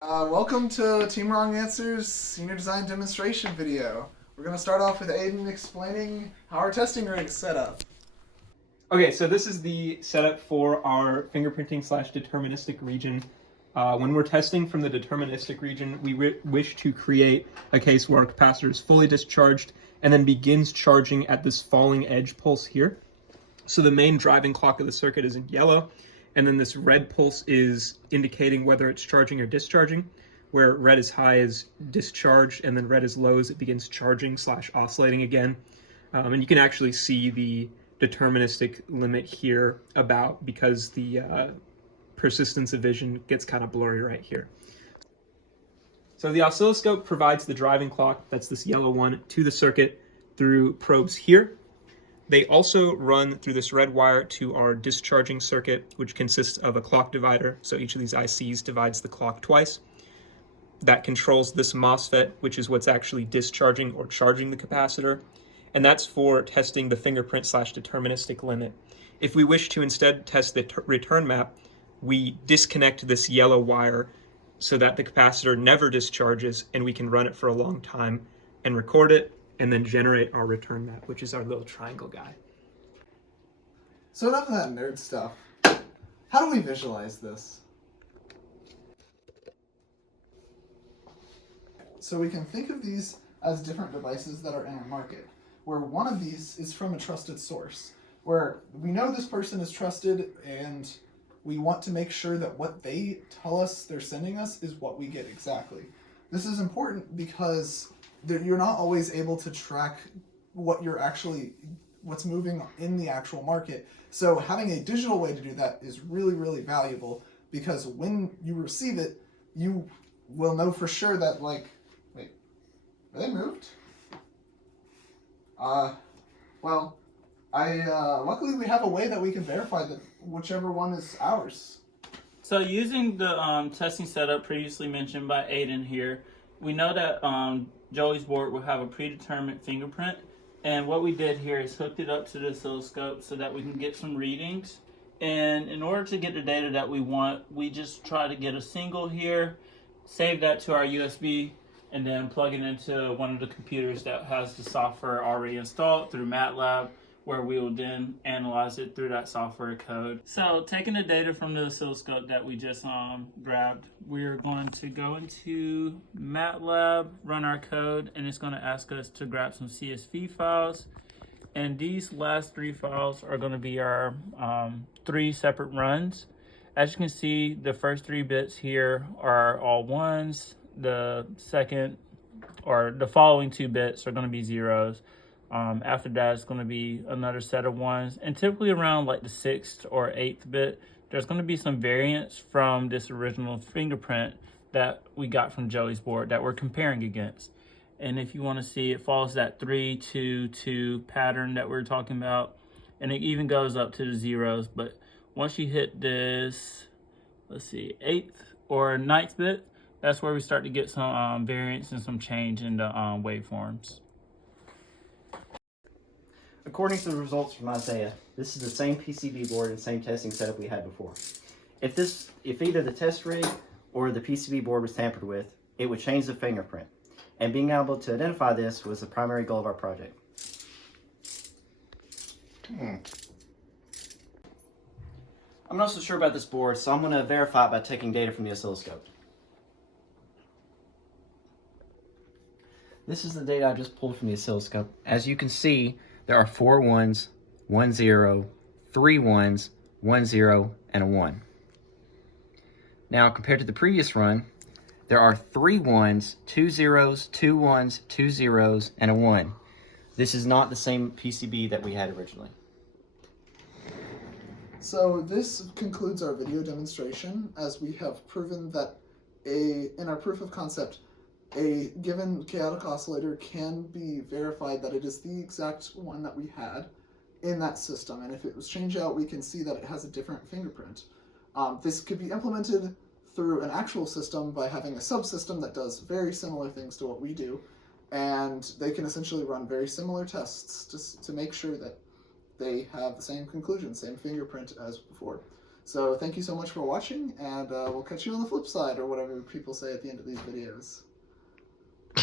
Welcome to Team Wrong Answers Senior Design Demonstration video. We're going to start off with Aidan explaining how our testing rig is set up. Okay, so this is the setup for our fingerprinting / deterministic region. When we're testing from the deterministic region, we wish to create a case where our capacitor is fully discharged and then begins charging at this falling edge pulse here. So the main driving clock of the circuit is in yellow, and then this red pulse is indicating whether it's charging or discharging, where red is high is discharged, and then red is low as it begins charging / oscillating again. And you can actually see the deterministic limit here because the persistence of vision gets kind of blurry right here. So the oscilloscope provides the driving clock, that's this yellow one, to the circuit through probes here. They also run through this red wire to our discharging circuit, which consists of a clock divider. So each of these ICs divides the clock twice. That controls this MOSFET, which is what's actually discharging or charging the capacitor. And that's for testing the fingerprint / deterministic limit. If we wish to instead test the return map, we disconnect this yellow wire so that the capacitor never discharges, and we can run it for a long time and record it and then generate our return map, which is our little triangle guy. So enough of that nerd stuff. How do we visualize this? So we can think of these as different devices that are in our market, where one of these is from a trusted source, where we know this person is trusted and we want to make sure that what they tell us they're sending us is what we get exactly. This is important because you're not always able to track what's moving in the actual market. So having a digital way to do that is really, really valuable, because when you receive it, you will know for sure that, like, wait, are they moved? Luckily we have a way that we can verify that whichever one is ours. So using the testing setup previously mentioned by Aidan here, we know that Joey's board will have a predetermined fingerprint, and what we did here is hooked it up to the oscilloscope so that we can get some readings. And in order to get the data that we want, we just try to get a single here, save that to our USB, and then plug it into one of the computers that has the software already installed through MATLAB, where we will then analyze it through that software code. So taking the data from the oscilloscope that we just grabbed, we're going to go into MATLAB, run our code, and it's going to ask us to grab some CSV files. And these last 3 files are going to be our 3 separate runs. As you can see, the first 3 bits here are all ones. The second, or the following 2 bits are going to be zeros. After that, it's going to be another set of ones, and typically around like the 6th or 8th bit, there's going to be some variance from this original fingerprint that we got from Joey's board that we're comparing against. And if you want to see, it follows that 3-2-2 pattern that we're talking about, and it even goes up to the zeros. But once you hit this, let's see, 8th or 9th bit, that's where we start to get some variance and some change in the waveforms. According to the results from Isaiah, this is the same PCB board and same testing setup we had before. If either the test rig or the PCB board was tampered with, it would change the fingerprint. And being able to identify this was the primary goal of our project. I'm not so sure about this board, so I'm going to verify it by taking data from the oscilloscope. This is the data I just pulled from the oscilloscope. As you can see, there are 4 ones, 1 0, 3 ones, 1 0, and a 1. Now, compared to the previous run, there are 3 ones, 2 zeros, 2 ones, 2 zeros, and a 1. This is not the same PCB that we had originally. So this concludes our video demonstration, as we have proven that in our proof of concept, a given chaotic oscillator can be verified that it is the exact one that we had in that system, and if it was changed out, we can see that it has a different fingerprint. This could be implemented through an actual system by having a subsystem that does very similar things to what we do, and they can essentially run very similar tests just to make sure that they have the same conclusion, same fingerprint as before. So thank you so much for watching, and we'll catch you on the flip side, or whatever people say at the end of these videos.